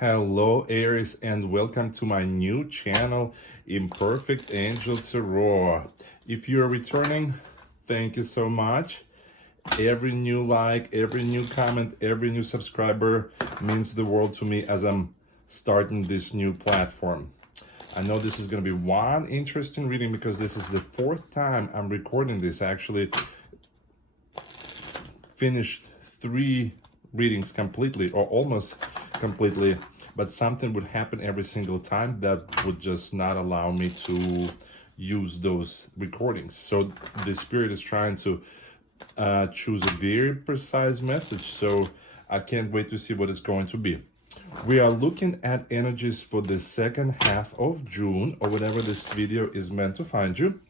Hello Aries, and welcome to my new channel, Imperfect Angel Tarot. If you're returning, thank you so much. Every new like, every new comment, every new subscriber means the world to me as I'm starting this new platform. I know this is going to be one interesting reading because this is the fourth time I'm recording this. I actually finished 3 readings completely, or almost completely, but something would happen every single time that would just not allow me to use those recordings. So the spirit is trying to choose a very precise message, so I can't wait to see what it's going to be. We are looking at energies for the second half of June, or whenever this video is meant to find you.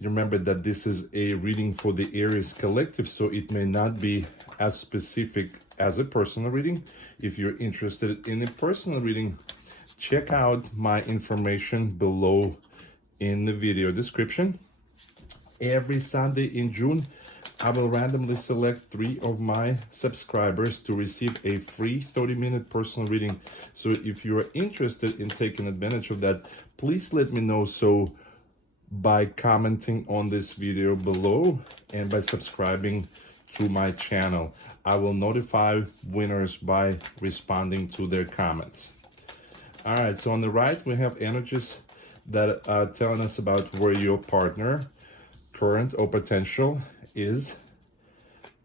Remember that this is a reading for the Aries collective, so it may not be as specific as a personal reading. If you're interested in a personal reading, check out my information below in the video description. Every Sunday in June, I will randomly select 3 of my subscribers to receive a free 30-minute personal reading. So if you are interested in taking advantage of that, please let me know by commenting on this video below and by subscribing to my channel. I will notify winners by responding to their comments. All right, so on the right, we have energies that are telling us about where your partner, current or potential, is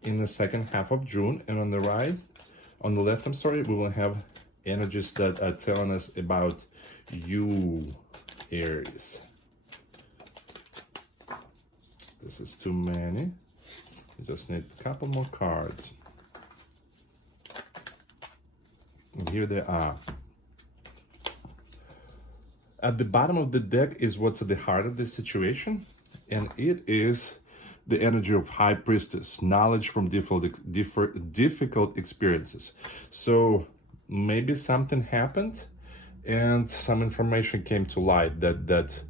in the second half of June. And on the left, we will have energies that are telling us about you, Aries. This is too many. You just need a couple more cards. And here they are. At the bottom of the deck is what's at the heart of this situation, and it is the energy of High Priestess, knowledge from difficult experiences. So maybe something happened and some information came to light that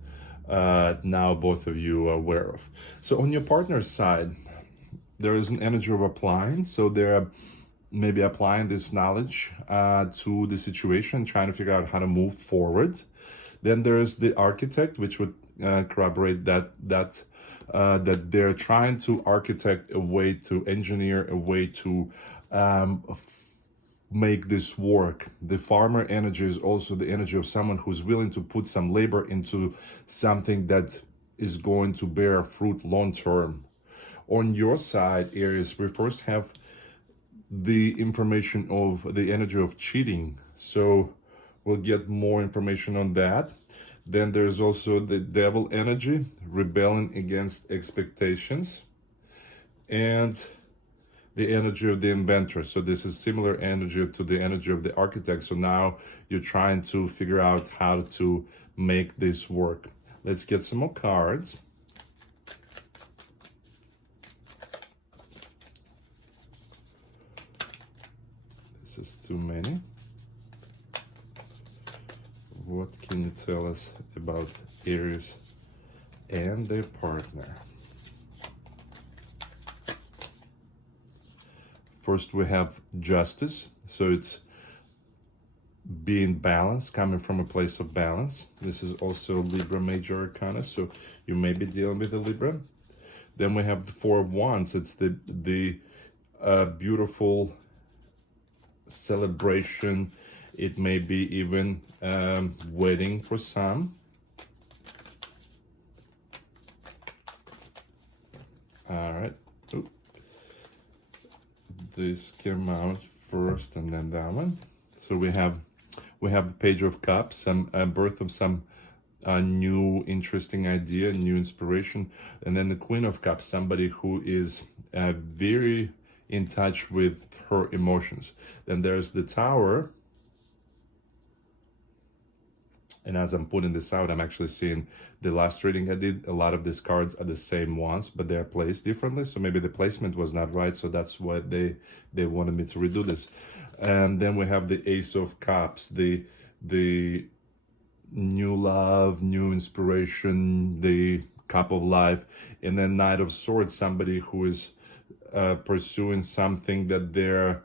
now both of you are aware of. So on your partner's side, there is an energy of applying. So they're maybe applying this knowledge to the situation, trying to figure out how to move forward. Then there's the Architect, which would corroborate that they're trying to architect a way, to engineer a way to make this work. The Farmer energy is also the energy of someone who's willing to put some labor into something that is going to bear fruit long term. On your side, Aries, we first have the information of the energy of cheating. So we'll get more information on that. Then there's also the Devil energy, rebelling against expectations, and the energy of the Inventor. So this is similar energy to the energy of the Architect. So now you're trying to figure out how to make this work. Let's get some more cards. This is too many. What can you tell us about Aries and their partner? First, we have Justice. So it's being balanced, coming from a place of balance. This is also Libra Major Arcana, so you may be dealing with a Libra. Then we have the Four of Wands. It's the beautiful celebration. It may be even wedding for some. All right. Ooh. This came out first, and then that one. So we have the Page of Cups, some birth of some new interesting idea, new inspiration, and then the Queen of Cups, somebody who is very in touch with her emotions. Then there's the Tower. And as I'm putting this out, I'm actually seeing the last reading I did, a lot of these cards are the same ones, but they're placed differently. So maybe the placement was not right. So that's why they wanted me to redo this. And then we have the Ace of Cups, the new love, new inspiration, the Cup of Life. And then Knight of Swords, somebody who is pursuing something that they're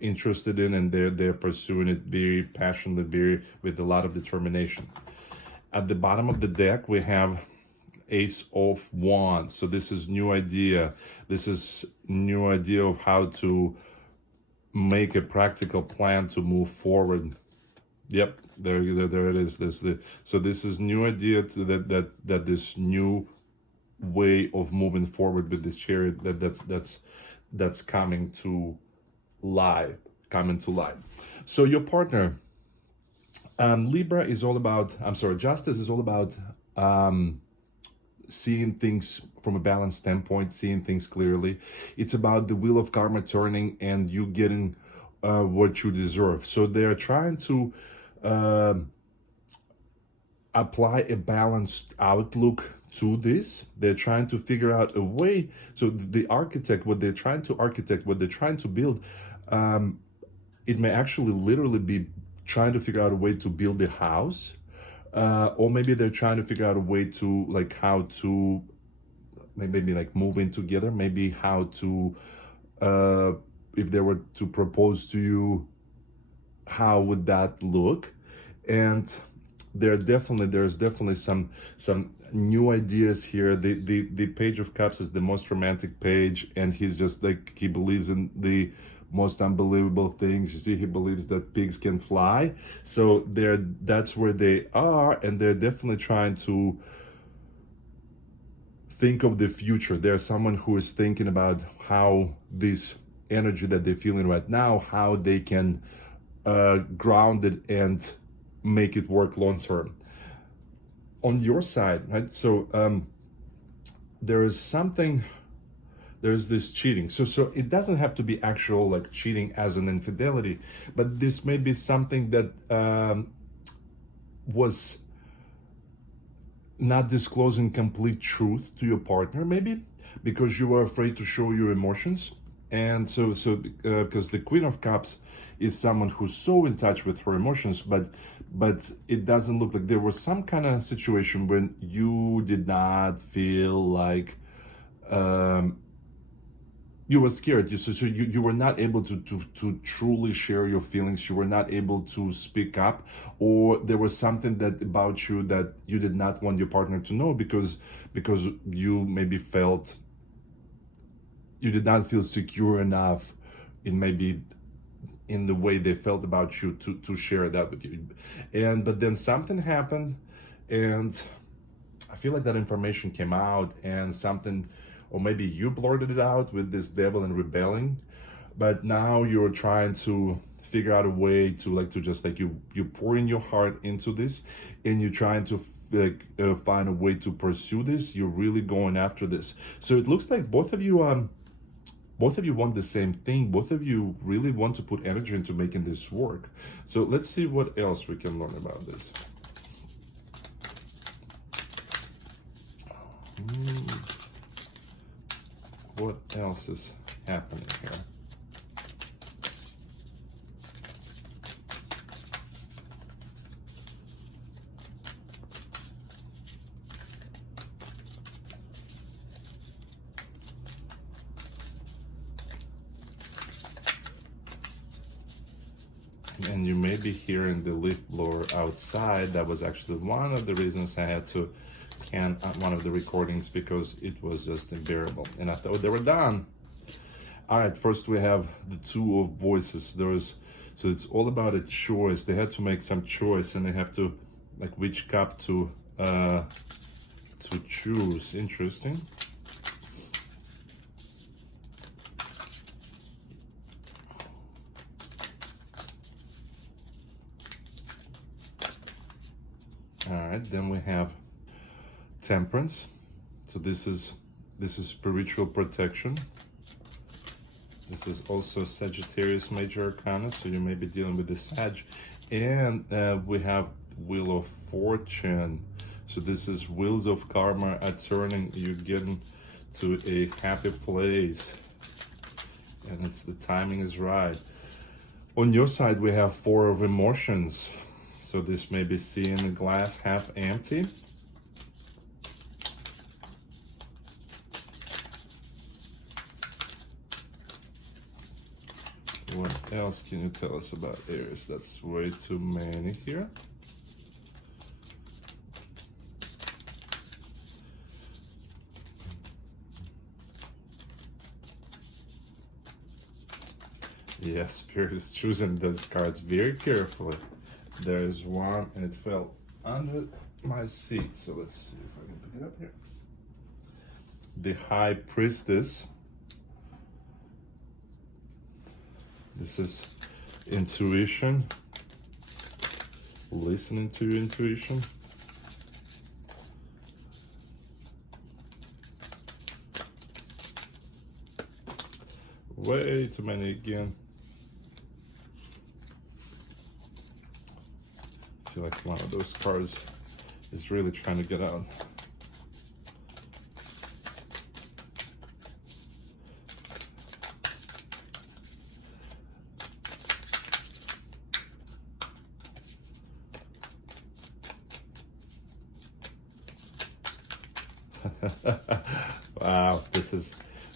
interested in, and they're pursuing it very passionately, very with a lot of determination. At the bottom of the deck, we have Ace of Wands. So this is new idea. This is new idea of how to make a practical plan to move forward. Yep, there it is. So this is new idea to that this new way of moving forward with this chariot that's coming to life. So your partner, Libra is all about, Justice is all about seeing things from a balanced standpoint, seeing things clearly. It's about the wheel of karma turning and you getting what you deserve. So they're trying to apply a balanced outlook to this. They're trying to figure out a way. So the architect, what they're trying to build, it may actually literally be trying to figure out a way to build a house, or maybe they're trying to figure out a way to like how to maybe like move in together, maybe how to if they were to propose to you, how would that look? And there's definitely some new ideas here. The Page of Cups is the most romantic page, and he's just like, he believes in the most unbelievable things. You see, he believes that pigs can fly. So that's where they are, and they're definitely trying to think of the future. There's someone who is thinking about how this energy that they're feeling right now, how they can ground it and make it work long term. On your side, right? So there's this cheating. So it doesn't have to be actual like cheating as an infidelity, but this may be something that was not disclosing complete truth to your partner, maybe because you were afraid to show your emotions. And so because the Queen of Cups is someone who's so in touch with her emotions, but it doesn't look like there was some kind of situation when you did not feel like you were scared. You were not able to truly share your feelings. You were not able to speak up, or there was something that about you that you did not want your partner to know because you maybe felt you did not feel secure enough in the way they felt about you to share that with you. But then something happened, and I feel like that information came out, and something, or maybe you blurted it out with this devil and rebelling, but now you're trying to figure out a way to just you pouring your heart into this, and you're trying to find a way to pursue this. You're really going after this. So it looks like both of you want the same thing. Both of you really want to put energy into making this work. So let's see what else we can learn about this. What else is happening here? And you may be hearing the leaf blower outside. That was actually one of the reasons I had to can one of the recordings, because it was just unbearable, and I thought they were done. All right, first we have the Two of Voices. So it's all about a choice. They had to make some choice, and they have to like which cup to choose. Interesting. All right, then we have Temperance. So this is spiritual protection. This is also Sagittarius Major Arcana, so you may be dealing with the Sag. And we have Wheel of Fortune. So this is wheels of karma are turning. You're getting to a happy place, and the timing is right. On your side, we have Four of Emotions. So this may be seeing the glass half empty. What else can you tell us about Aries? That's way too many here. Yes, Spirit is choosing those cards very carefully. There's one and it fell under my seat. So let's see if I can pick it up here. The High Priestess. This is intuition. Listening to your intuition. Way too many again. I feel like one of those cards is really trying to get out. Wow, this is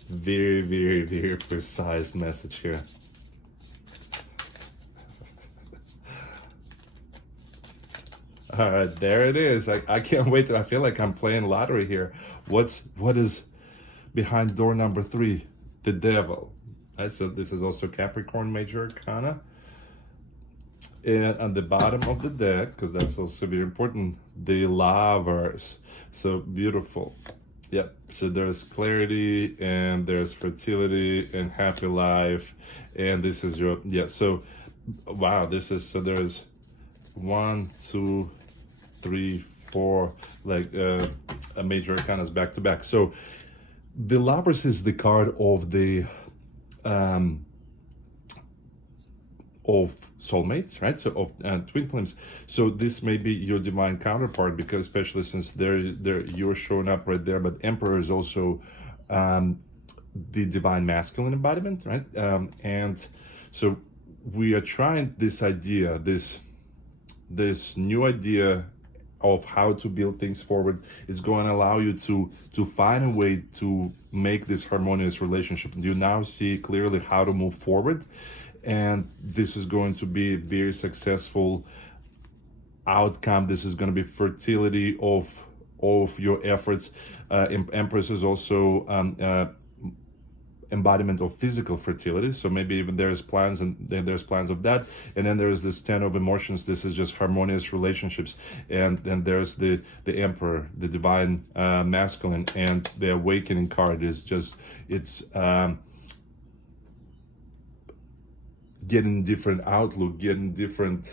very, very, very precise message here. All right, there it is. I can't wait to, I feel like I'm playing lottery here. What is behind door number 3? The Devil. Right, so this is also Capricorn Major Arcana. And on the bottom of the deck, because that's also very important, the Lovers. So beautiful. Yep, so there's clarity and there's fertility and happy life. And this is your, yeah, so wow, this is, so there's 1, 2, 3, 4, like a major arcanas back to back. So the Lovers is the card of the of soulmates, right? So of twin flames. So this may be your divine counterpart, because especially since they're you're showing up right there, but Emperor is also the divine masculine embodiment, right? And so we are trying this idea, this new idea of how to build things forward is going to allow you to find a way to make this harmonious relationship. You now see clearly how to move forward, and this is going to be a very successful outcome. This is going to be fertility of your efforts. Empress is also embodiment of physical fertility, so maybe even there's plans, and then there's plans of that. And then there's this 10 of emotions. This is just harmonious relationships. And then there's the Emperor, the divine masculine, and the awakening card is just, it's getting different outlook, getting different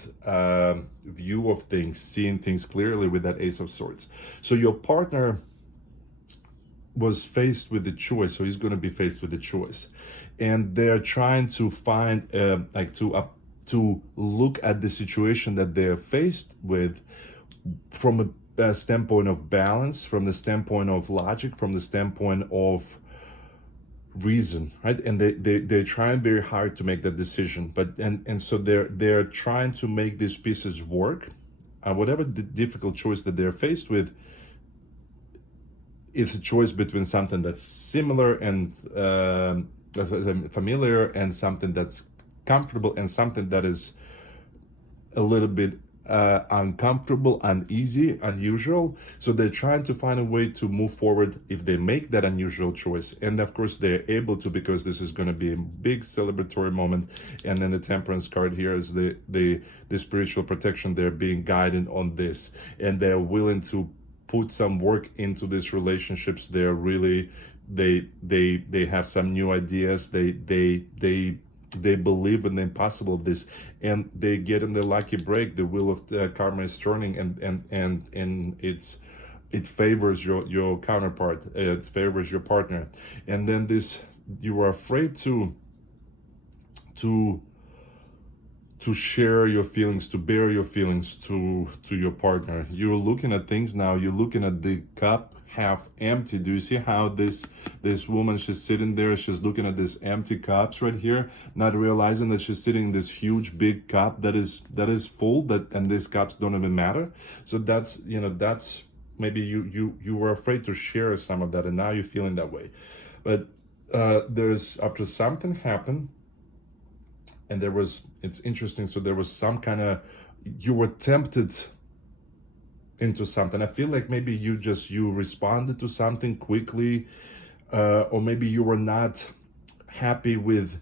view of things, seeing things clearly with that Ace of Swords. So your partner was faced with the choice, so he's going to be faced with the choice, and they're trying to find to look at the situation that they're faced with from a standpoint of balance, from the standpoint of logic, from the standpoint of reason, right? And they're trying very hard to make that decision, but and so they're trying to make these pieces work, whatever the difficult choice that they're faced with. It's a choice between something that's similar and familiar, and something that's comfortable, and something that is a little bit uncomfortable, uneasy, unusual. So they're trying to find a way to move forward if they make that unusual choice. And of course they're able to, because this is going to be a big celebratory moment. And then the Temperance card here is the spiritual protection. They're being guided on this, and they're willing to put some work into these relationships. They're really, they have some new ideas. They believe in the impossible of this, and they get in the lucky break. The wheel of karma is turning, and it favors your counterpart. It favors your partner. And then this, you are afraid to share your feelings, to bear your feelings to your partner. You're looking at things now, you're looking at the cup half empty. Do you see how this woman, she's sitting there, she's looking at this empty cups right here, not realizing that she's sitting in this huge big cup that is full, and these cups don't even matter. So that's, that's maybe you were afraid to share some of that, and now you're feeling that way. But there's, after something happened, and it's interesting, so there was some kind of, you were tempted into something. I feel like maybe you responded to something quickly, or maybe you were not happy with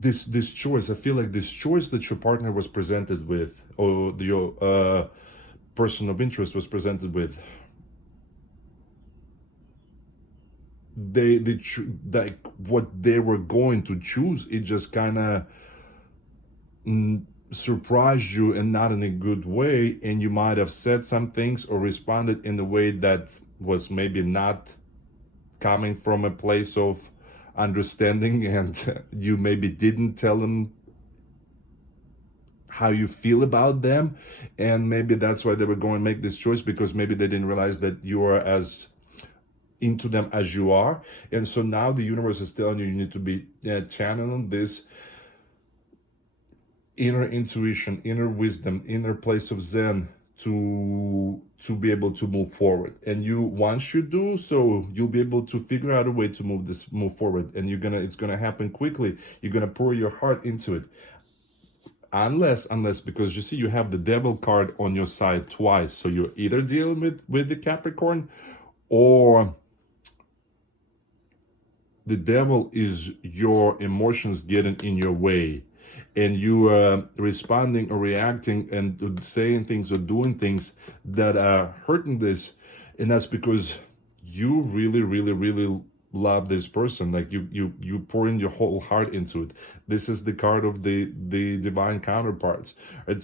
this choice. I feel like this choice that your partner was presented with, or your person of interest was presented with, like what they were going to choose, it just kind of surprised you, and not in a good way, and you might have said some things or responded in a way that was maybe not coming from a place of understanding, and you maybe didn't tell them how you feel about them, and maybe that's why they were going to make this choice, because maybe they didn't realize that you are as into them as you are. And so now the universe is telling you need to be channeling this inner intuition, inner wisdom, inner place of Zen to be able to move forward. And once you do so, you'll be able to figure out a way to move forward, and it's gonna happen quickly. You're gonna pour your heart into it, unless, because you see, you have the devil card on your side twice, so you're either dealing with the Capricorn, or the devil is your emotions getting in your way, and you are responding or reacting and saying things or doing things that are hurting this. And that's because you really, really, really love this person. Like you pour in your whole heart into it. This is the card of the divine counterparts, right?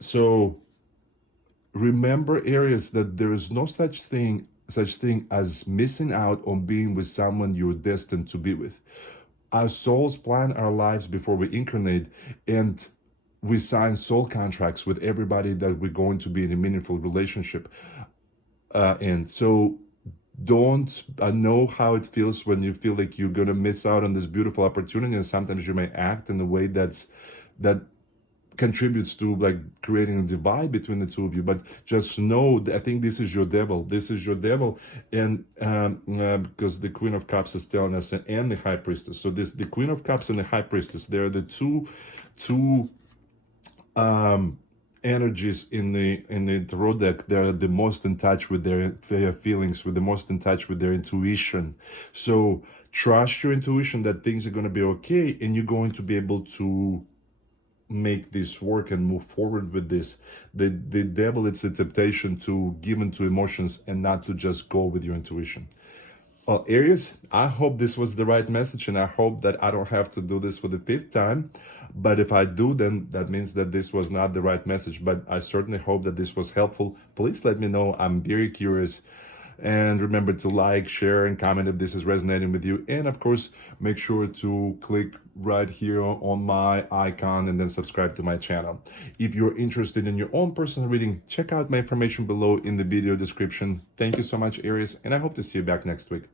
So remember, Aries, that there is no such thing as missing out on being with someone you're destined to be with. Our souls plan our lives before we incarnate, and we sign soul contracts with everybody that we're going to be in a meaningful relationship. And so I know how it feels when you feel like you're going to miss out on this beautiful opportunity, and sometimes you may act in a way that contributes to like creating a divide between the two of you. But just know that I think this is your devil. And because the Queen of Cups is telling us, and the High Priestess. So the Queen of Cups and the High Priestess, they're the two energies in the tarot deck. They're the most in touch with their feelings, with the most in touch with their intuition. So trust your intuition that things are going to be okay, and you're going to be able to make this work and move forward with this. The devil, it's a temptation to give into emotions and not to just go with your intuition. Well, Aries, I hope this was the right message, and I hope that I don't have to do this for the 5th time. But if I do, then that means that this was not the right message. But I certainly hope that this was helpful. Please let me know. I'm very curious. And remember to like, share, and comment if this is resonating with you. And of course, make sure to click right here on my icon and then subscribe to my channel. If you're interested in your own personal reading, check out my information below in the video description. Thank you so much, Aries, and I hope to see you back next week.